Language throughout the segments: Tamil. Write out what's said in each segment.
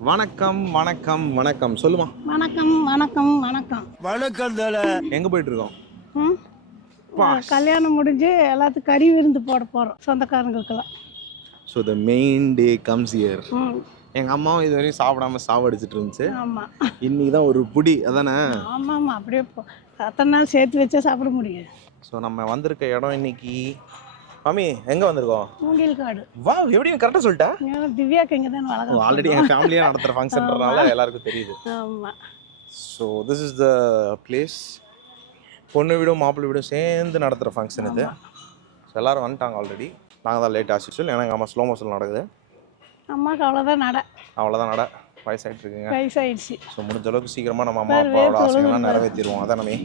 வணக்கம் வணக்கம் வணக்கம். சொல்லுமா. வணக்கம் வணக்கம் வணக்கம். வணக்கம் எங்க போயிட்டு இருக்கோம் கல்யாணம் முடிஞ்சு எல்லாத்துக்கும் கறி விருந்து போட போகிறோம் சொந்தக்காரங்களுக்கெல்லாம். So the main day comes here எங்க அம்மாவும் இது வரையும் சாப்பிடாம சாவடிச்சிட்டு இருந்துச்சு. ஆமாம் இன்னைக்கு தான் ஒரு புடி அதானே? ஆமாம் ஆமாம் அப்படியே போ. அத்தனை நாள் சேர்த்து வச்சா சாப்பிட முடியும் ஸோ நம்ம வந்திருக்க இடம் இன்னைக்கு? மாமி எங்க வந்திருக்கோம்? மூங்கில் காடு. வா எப்படியும் கரெக்டாக சொல்லிட்டேன் இங்கே திவ்யாக்கு இங்கே தான் வளர்க்க ஆல்ரெடி என் ஃபேமிலியாக நடத்துகிற ஃபங்க்ஷன்றனால எல்லாருக்கும் தெரியுது. ஆமாம் so this is the place பொண்ணு வீடும் மாப்பிள்ளை வீடும் சேர்ந்து நடத்துகிற ஃபங்க்ஷன் இது. ஸோ எல்லாரும் வந்துட்டாங்க ஆல்ரெடி நாங்கள் தான் லேட் ஆசிச்சுவல் ஏன்னா அம்மா ஸ்லோ மோஷன் நடக்குது. அம்மாவுக்கு அவ்வளோதான் நட. அவ்வளோதான் நட. வயசாயிட்டு இருக்குங்க வயசாயிடுச்சு. ஸோ முடிஞ்ச அளவுக்கு சீக்கிரமாக நம்ம அம்மா அப்பாவோட ஆசைகள்லாம் நிறைவேற்றிடுவோம் அதான் நம்ம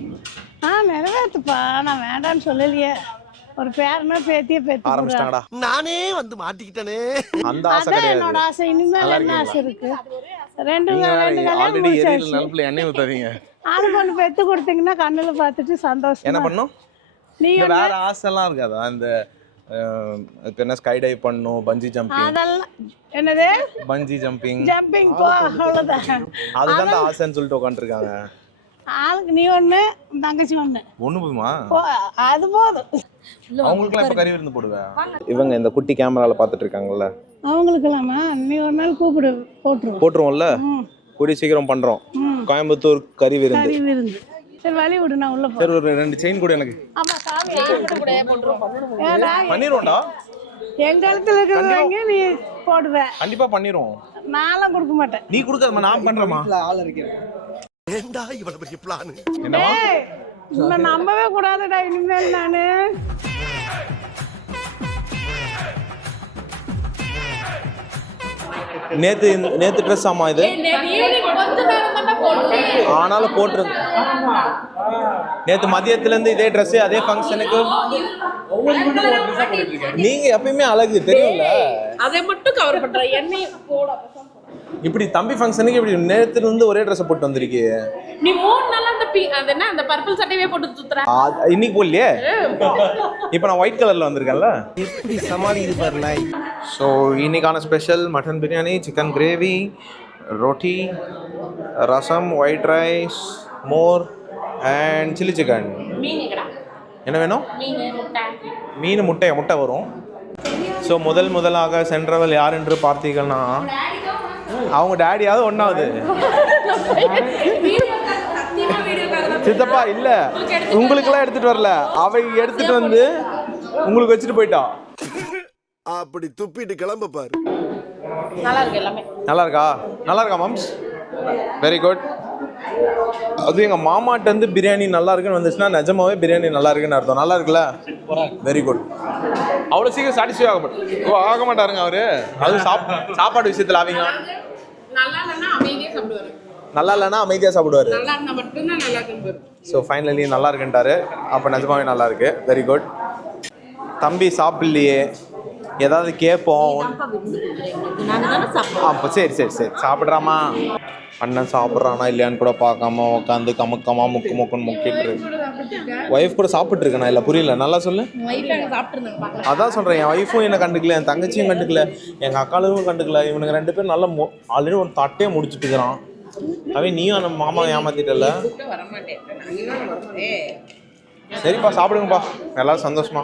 ஆ நிறைவேற்றுப்பா நான் வேண்டான்னு சொல்லலையே. ஒரு பேரனா பேத்தியே பேத்தி ஆரம்பிச்சிட்டாங்கடா. நானே வந்து மாட்டிக்கிட்டனே. அந்த ஆசை கிடையாது. என்னோட ஆசை. இனிமேல் என்ன ஆசை இருக்கு? ரெண்டு நீங்க ரெண்டு கல்யாணம் ஆல்ரெடி எரியில் நிலப்புல எண்ணெய் ஊத்தாதீங்க. ஆளு பொண்ணு பெத்து கொடுத்தீங்கன்னா கண்ணுல பார்த்துட்டு சந்தோஷம் என்ன பண்ணும்? நீ இங்க வேற ஆசைலாம் இருக்காதா? இப்ப என்ன ஸ்கை டைவ் பண்ணும் பஞ்சி ஜம்பிங் அதெல்லாம் என்னது? பஞ்சி ஜம்பிங் ஜம்பிங் போ அவ்வளோதான் அதுதான் ஆசைன்னு சொல்லிட்டு உட்காந்துருக்காங்க ஆளுக்கு நீ ஒன்று தங்கச்சி ஒன்று ஒண்ணு போதுமா? அது போதும். அவங்களுக்குலாம் இப்ப கறி விருந்து போடுவேன் இவங்க இந்த குட்டி கேமரால பாத்துட்டு இருக்காங்கல்ல அவங்களுக்கெல்லாமா? நீ ஒரு நாள் கூப்பிடு போட்டுருவோம். போட்டுருவோம்ல? ம் கூடிய சீக்கிரம் பண்றோம். கோயம்புத்தூர் கறி விருந்து கறி விருந்து சரி வழி விடு நான் உள்ள போ சரி ஒரு ரெண்டு செயின் கூட எனக்கு. ஆமா சாமி ஏடா பண்ணிடுவோம்டா என் கழுத்துல இருக்கிறது வாங்கி நீ போடுவ. கண்டிப்பா பண்ணிடுவோம் நான்லாம் கொடுக்க மாட்டேன். நீ கொடுக்காதம்மா நான் பண்றேமா ஏண்டா இவ்வளவு பெரிய பிளானு என்னவா ஏய் உன்னை நம்பவே கூடாதுடா இனிமேல் நானு. நேத்து நேத்து ட்ரெஸ் ஆமா இது? ஆனாலும் போட்டுரு நேத்து மதியத்துல இருந்து இதே Dress அதே ஃபங்க்ஷனுக்கு நீங்க எப்பயுமே அழகு தெரியும்ல? அதை மட்டும் கவர் பண்ற. என்னைய போட. இப்படி தம்பி ஃபங்க்ஷனுக்கு இப்படி நேத்துல இருந்து ஒரே ட்ரெஸ் போட்டு வந்திருக்கீங்க நீ மூணு நாளா அந்த பி அது என்ன அந்த பர்பிள் சட்டையவே போட்டு சுத்துற? இன்னைக்கு போடலையே? இப்போ நான் ஒயிட் கலர்ல வந்திருக்கேன்ல. எப்படி சமாளிக்குது பாரு நாய் ஸோ இன்னைக்கான special mutton biryani chicken gravy ரொட்டி ரசம் ஒயிட் ரைஸ் மோர் அண்ட் சில்லி சிக்கன் என்ன வேணும்? மீன் முட்டை. மீன் முட்டை முட்டை வரும். ஸோ முதல் முதலாக சென்றவள் யார் என்று பார்த்தீங்கன்னா அவங்க டேடியாவது ஒன்றாவது சித்தப்பா இல்ல. உங்களுக்கெல்லாம் எடுத்துட்டு வரல. அவ எடுத்துட்டு வந்து உங்களுக்கு வச்சுட்டு போயிட்டா? அப்படி துப்பிட்டு கிளம்ப பாரு. நல்லா இருக்கு எல்லாமே. நல்லா இருக்கா நல்லா இருக்கா மாம்ஸ்? வெரி குட் அது எங்க மாமாட்ட இருந்து பிரியாணி நல்லா இருக்குன்னு வந்துச்சுன்னா நிஜமாவே பிரியாணி நல்லா இருக்குன்னு அர்த்தம். நல்லா இருக்குல்ல வெரி குட் அவ்வளோ சீக்கிரம் சாட்டிஸ்ஃபை ஆக மாட்டேன் ஓ ஆக மாட்டாருங்க அவரு. அதுவும் சாப் சாப்பாடு விஷயத்துல அவங்க நல்லா இல்லைன்னா அமைதியே சாப்பிடுவாரு. நல்லா இல்லைன்னா அமைதியாக சாப்பிடுவாரு. நல்லா இருந்தா மட்டும்தான் நல்லா இருக்குன்னு ஸோ ஃபைனலி நல்லா இருக்குன்ட்டாரு. அப்போ நிஜமாவே நல்லா இருக்கு. வெரி குட் தம்பி சாப்பிட்லையே. ஏதாவது கேட்போம். அப்போ சரி சரி சரி. சாப்பிட்றாமா? அண்ணன் சாப்பிட்றானா இல்லையான்னு கூட பார்க்காம உட்காந்து கமுக்கமா முக்கு முக்குன்னு முக்கிட்டு ஒய்ஃப் கூட சாப்பிட்டு இருக்கேனா இல்லை? புரியல. நல்லா சொல்லு. அதான் சொல்கிறேன் என் ஒய்ஃபும் என்ன கண்டுக்கல என் தங்கச்சியும் கண்டுக்கல எங்கள் அக்காளும் கண்டுக்கல. இவனுங்க ரெண்டு பேரும் நல்லா ஆல்ரெடி ஒரு தட்டையே முடிச்சுட்டு இருக்கிறான். அவன் நீயும் நம்ம மாமா ஏமாத்திட்டல சரிப்பா சாப்பிடுங்கப்பா. எல்லாரும் சந்தோஷமா.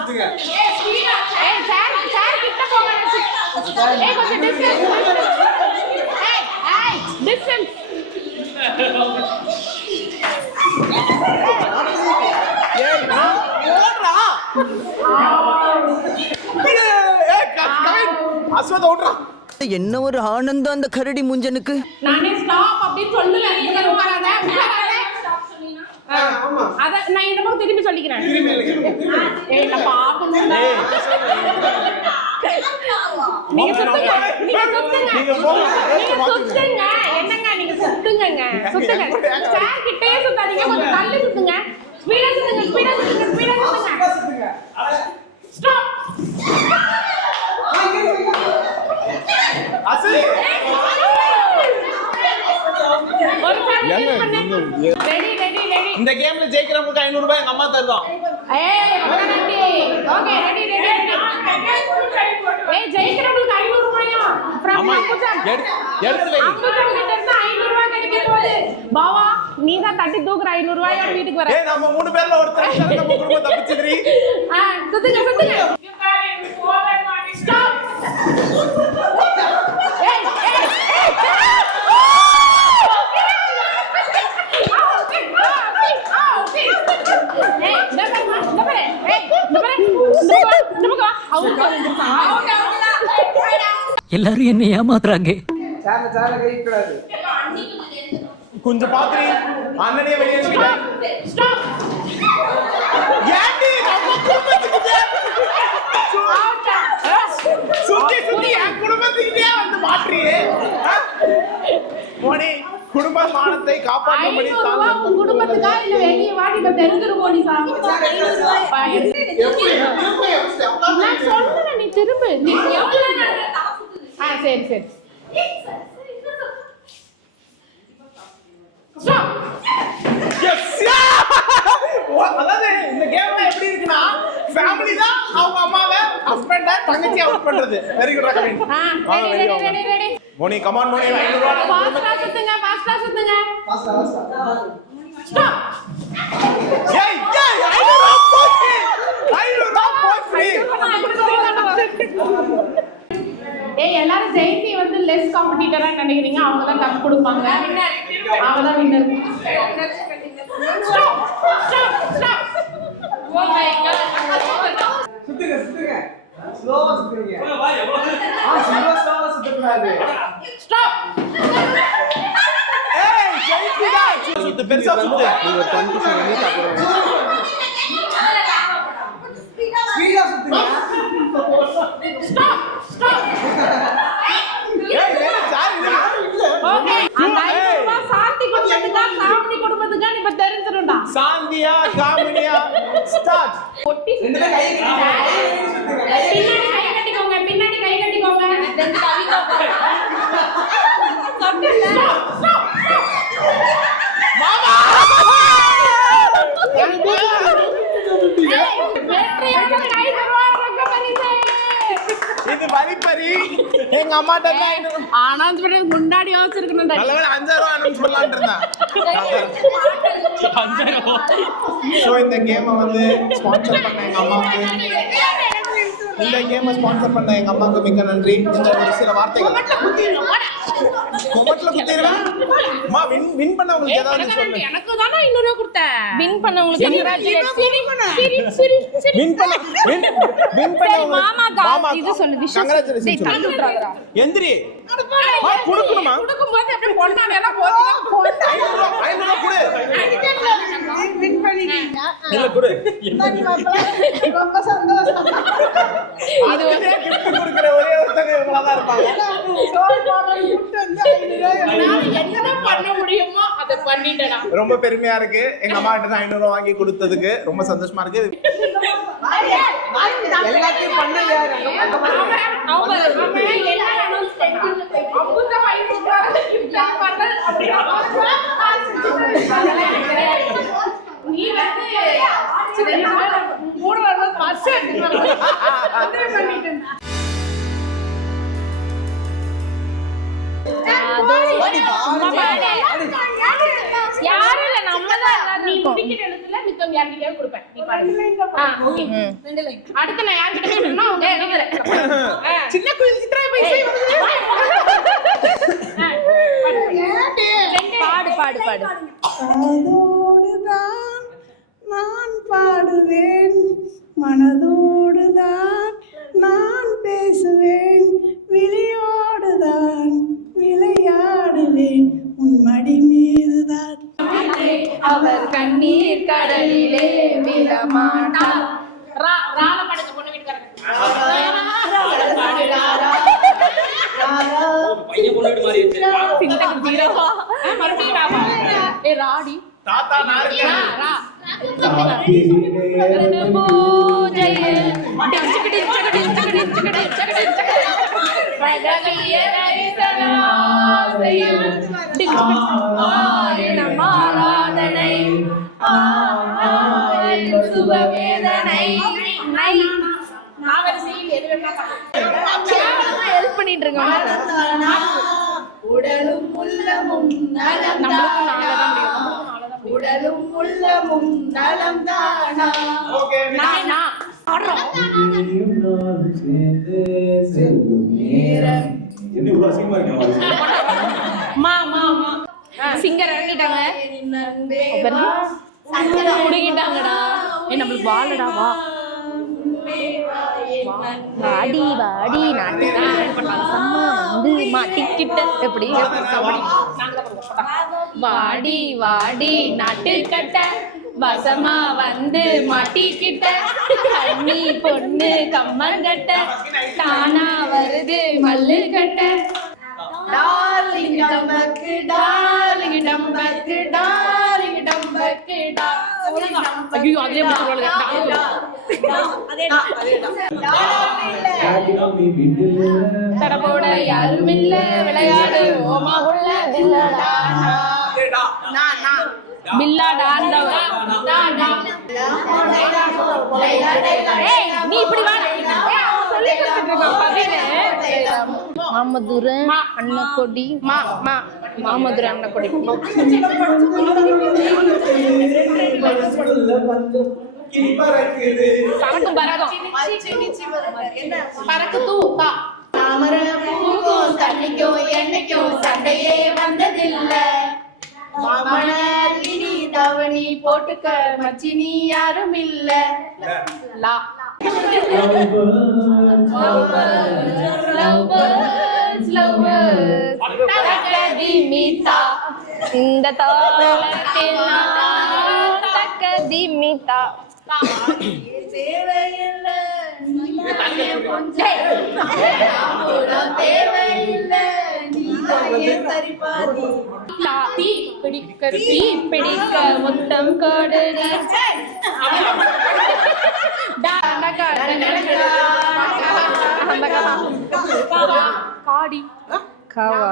ஏய் சார் சார் கிட்ட போங்க ஏய் கொஞ்சம் டிஸ்டன்ஸ் ஏய் ஏய் டிஸ்டன்ஸ் என்ன ஒரு ஆனந்தம் அந்த கரடி முஞ்சனுக்கு நானே ஸ்டாப் அப்படின்னு சொல்லுவேன் நீங்க உட்காராத உட்காராத ஆ, அது நான் இந்த பக்கம் திரும்பி சொல்லிக்கிறேன். ஏய் நான் பாக்கணும் நீங்க சுத்துங்க. நீங்க சுத்துங்க. நீங்க சுத்துங்க. என்னங்க நீங்க சுத்துங்கங்க சுத்துங்க. சார் கிட்டே சுத்தாதீங்க. கொஞ்சம் தள்ளி சுத்துங்க. ஸ்பீடா சுத்துங்க ஸ்பீடா சுத்துங்க ஸ்பீடா சுத்துங்க. ஸ்டாப். அசலி. ஒரு இந்த கேம்ல ஜெயிக்கிறவங்களுக்கு ஐநூறு ரூபாய் எங்க அம்மா தருதான் ஏய் ரெடி ஓகே ரெடி ரெடி ஏய் ஜெயிக்கிறவங்களுக்கு 500 ரூபாயா? From அம்மா அம்புஜம் எடு- எடுத்து வை. அம்புஜம் கிட்ட இருந்து 500 ரூபாய் கிடைக்க போகுது. பாவா நீ தான் தட்டி தூக்குற 500 ரூபாயோட வீட்டுக்கு வர. ஏய் நம்ம மூணு பேர்ல ஒருத்தர் நம்ம குடும்பம் சுத்துங்க சுத்துங்க. எல்லாரும் என்ன ஏமாத்துறாங்க கொஞ்சம் பாத்துரி அண்ணனே வெளியே சுத்தி சுத்தி என் குடும்பத்துக்கிட்டே வந்து மாற்றியே மோனி குடும்ப மானத்தை காப்பாற்றும்படி தான் குடும்பத்துக்கா இல்ல வெளியே வாடி இப்ப தெரிஞ்சிரு போடி சாமி நான் சொல்றேன் நீ திரும்ப நீ ஆ சரி சரி. அதாவது இந்த கேம்ல எப்படி இருக்குன்னா ஃபேமிலி தான் அவங்க அம்மாவை ஹஸ்பண்ட தங்கச்சி அவுட் பண்றது. Very good Moni come on Moni 500 ரூபாய் ஃபாஸ்டா சுத்துங்க ஃபாஸ்டா சுத்துங்க. ஸ்டாப் ஏய் ஏய் 500 ரூபாய் போச்சு. 500 ரூபாய் போச்சு. ஏய் எல்லாரும் ஜெயந்தி வந்து லெஸ் காம்படிட்டரா நினைக்கிறீங்க? அவங்க தான் கப் கொடுப்பாங்க அவங்க தான் வின்னர் சுத்துங்க சுத்துங்க. ஸ்லோவா சுத்துறீங்க ஆ ஸ்லோவா ஸ்லோவா சுத்தக்கூடாது. ஸ்டாப் ஏய் ஜெயிச்சுடா சுத்து பெருசா சுத்து. நீங்க 20 செகண்ட் அப்புறம் ஸ்பீடா சுத்துங்க ஸ்டாப் ஸ்டாப் ஏய் ஏய் சார் இல்ல ஓகே அந்த 500 ரூபாய் சாந்தி குடும்பத்துக்கா சாமி குடும்பத்துக்கா இப்ப தெரிஞ்சிரும்டா சாந்தியா காமினியா ஸ்டார்ட் ஒட்டி பின்னாடி கை கட்டிக்கோங்க பின்னாடி கை கட்டிக்கோங்க. இது எங்க அம்மாட்ட முன்னாடி யோசிச்சிருக்கணும் நல்ல வேளை அஞ்சாயிரம் ரூபாய் அனௌன்ஸ் பண்ணலாம்னு இருந்தேன். ஸோ இந்த கேமை வந்து ஸ்பான்சர் பண்ண எங்க அம்மாவுக்கு. இந்த கேமை ஸ்பான்சர் பண்ண எங்க அம்மாவுக்கு மிக்க நன்றி. இந்த ஒரு சில வார்த்தைகள். கொமட்டில் குத்திடுவேன் அம்மா வின் வின் பண்ணவங்களுக்கு ஏதாவது சொல்லு. எனக்கு தானே ரூபா கொடுத்த. வின் பண்ணவங்களுக்கு congratulations. சரி சரி சரி வின் பண்ண வின் வின் பண்ணவங்களுக்கு மாமா இது சொல்லு. விஷயம் கங்க்ராச்சுலேஷன் தள்ளி விட்டுறாதடா. எந்திரி. கொடுக்கணுமா? கொடுக்கும்போது அப்படியே எல்லாம் ஐநூறு இல்ல கொடு. ரொம்ப சந்தோஷம். அது வந்து கொடுக்குற ஒரே ஒருத்தங்க இவங்களா தான் இருப்பாங்க. பண்ண முடியுமோ அதை பண்ணிட்டேனா. ரொம்ப பெருமையா இருக்கு. எங்க அம்மா கிட்ட தான் ஐநூறு வாங்கி கொடுத்ததுக்கு. ரொம்ப சந்தோஷமா இருக்கு. எல்லாத்தையும் அவங்க அவங்க என்ன நீ வந்து சரி, மூணு வருடம் பஸ் எடுத்துட்டு பண்ணிட்டு யாரும் இல்ல நம்ம தான் நீ முடிக்கிற இடத்துல மித்தவங்க கொடுப்பேன் நீ. அடுத்து நான் யார்கிட்ட. சின்ன குயில் அதோடு தான் நான் பாடுவேன். மனதோடுதான் நான் பேசுவேன். விழியோடு விளையாடுவேன். உன் மடி மீதுதான். அவர் கண்ணீர் கடலிலே விழமாட்டார். மறுபடியும் ஏ ராடி. தாத்தா நான் ஆயிரம் சுபவேதனை நை ஹெல்ப் பண்ணிட்டு இருக்கோம் உடலும் உள்ளமும் நலம் தான் உடலும் உள்ளமும் நலம் தானா. சிங்கர் இறங்கிட்டாங்க. முடிக்கிட்டாங்கடா நம்மளுக்கு வாழடா வா. வாடி வாடி நாட்டுக்காரன் அம்மா வந்து மாட்டிக்கிட்ட எப்படி வாடி வாடி நாட்டுக்கட்ட வசமா வந்து மாட்டிக்கிட்ட கண்ணி பொண்ணு கம்மங்கட்ட தானா வருது மல்லு கட்ட டார்லிங் டம்பக்கு டார்லிங் டம்பக்கு டார்லிங் டம்பக்கு ஐயோ அதே தடபோட யாரும் இல்ல விளையாடு ஓமா உள்ள பில்லாடா ஏய் நீ இப்படி. மாமதுரை அன்னக்கொடி. மா மா மாமதுரை அன்னக்கொடி. பறக்கும் பறக்கும். பறக்கு தூ தா. தாமர பூக்கும் தண்ணிக்கும் எண்ணெய்க்கும் சண்டையே வந்ததில்ல. மாமனார் இனி தவணி போட்டுக்க மச்சினி யாரும் இல்ல. லா. இந்த தாளத்தில் நான் தக்கதிமிதா தீ பிடிக்க தீ பிடிக்க காடி காவா.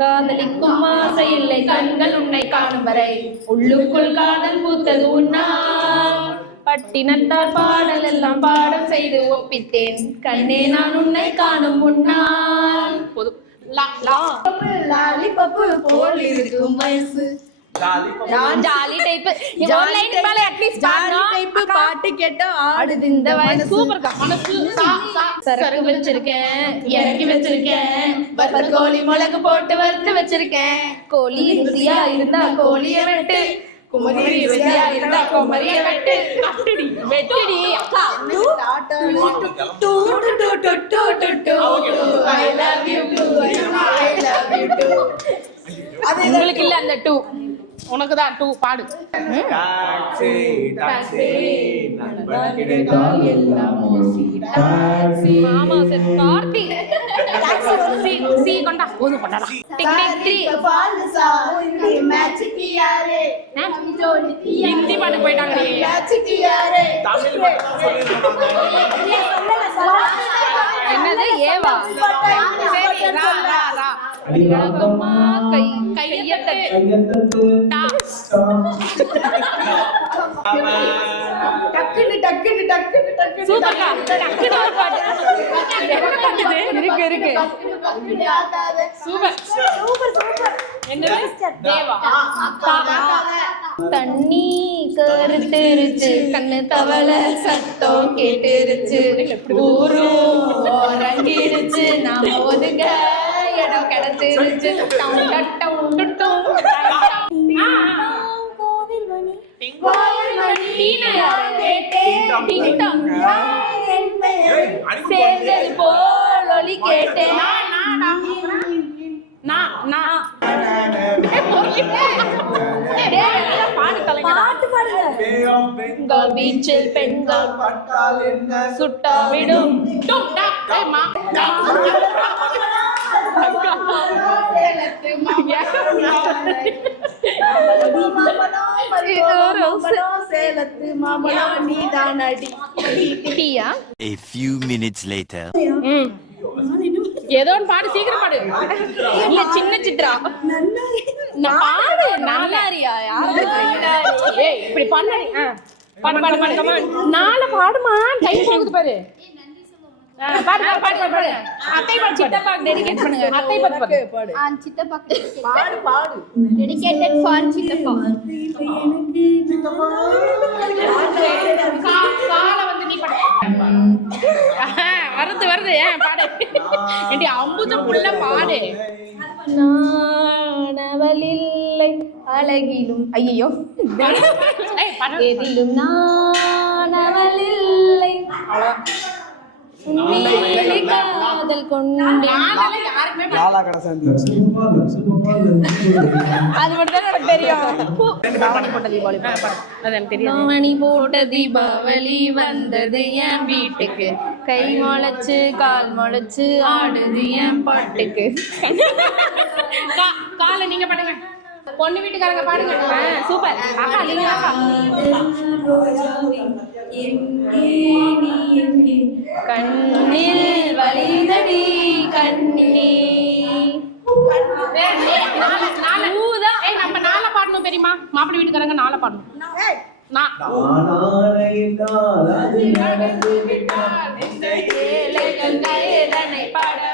காதலிக்கும் ஆசை இல்லை கண்கள் உன்னை காணும் வரை. உள்ளுக்குள் காதல் பூத்தது உன்னால். பட்டினத்தால் பாடல் எல்லாம் பாடம் செய்து ஒப்பித்தேன். கண்ணே நான் உன்னை காணும் முன்னால் லாலிபப்பு போல் இருக்கும் வயசு. ஜாலி டைப் ஒரு லைன் மேல அட்லீஸ்ட் பாட்டு கேட்டா ஆடுது இந்த வயசு. சூப்பர் மனசு சரக்கு வச்சிருக்கேன். இறக்கி வச்சிருக்கேன். வத்தல் கோழி மிளகு போட்டு வறுத்து வச்சிருக்கேன். கோழி ருசியா இருந்தா கோழிய வெட்டு. குமரி ருசியா இருந்தா குமரிய வெட்டு. கட்டுடி வெட்டுடி அக்கா. Too too too too too too too I love you too I love you too உங்களுக்கு இல்ல அந்த டூ உனக்கு தான் டூ பாடு ஆமா சி சி கொண்டா போது கொண்டா டிக் டிக் த்ரீ. ஹிந்தி பாட்டு என்னது ஏவா? சரி ரா சூப்பர்க்கா. ஒரு பாட்டு. இருக்கு இருக்கு. சூப்பர். Super super. தண்ணி கருத்துருச்சு கண்ணு தவள சத்தம் கேட்டுருச்சு. ஊரும் உறங்கிருச்சு நாம் ஒதுங்க இடம் கிடைச்சிருச்சு. சேர்ந்தது போல் ஒலி கேட்டேன். பெண்கள் பீச்சில் பெண்கள். பட்டால் என்ன சுட்டா விடும். டும், டா, ஏய், மா, ஏதோ ஒன்று பாடு சீக்கிரம் பாடு. இல்ல சின்ன சித்ரா. நான் பாடு நல்லாரியா இப்படி பண்ணாடி ஆ. பாடு பாடு பாடு. நாளை பாடுமா? டைம் போகுது பாரு. பாடு பாடு பாடு பாடு, பாடு. அத்தை பாடு சித்தப்பாக்கு டெடிகேட் பண்ணுங்க. அத்தை பாடு. பாடு பாடு. பாடு டெடிகேட்டட் ஃபார் சித்தப்பா. கா- காலை வந்து நீ பாடு. ஆஹா, வருது வருது. ஏன் பாடு. ஏண்டி அம்புஜம் புள்ள பாடு. நானவளில்லை அழகிலும். ஐயோ எதிலும் நானவளில்லை உன்மீது காதல் கொண்டேன் நாலா கடை சேர்ந்து அது மட்டும் எனக்கு தெரியும். தாவணி போட்ட தீபாவளி அது எனக்கு தெரியும் தாவணி போட்ட தீபாவளி வந்தது என் வீட்டுக்கு. கை முளைச்சு கால் முளைச்சு ஆடுது என் பாட்டுக்கு. காலை நீங்க பாடுங்க பொண்ணு வீட்டுக்காரங்க பாடுங்க. சூப்பர். அக்கா நீங்க எங்கே நீ எங்கே கண்ணில் வழிந்தடி கண்ணே நம்ம நாளை பாடணும் பெரியமா மாப்பிள்ளை வீட்டுக்காரங்க நாளை பாடணும் நான் பாட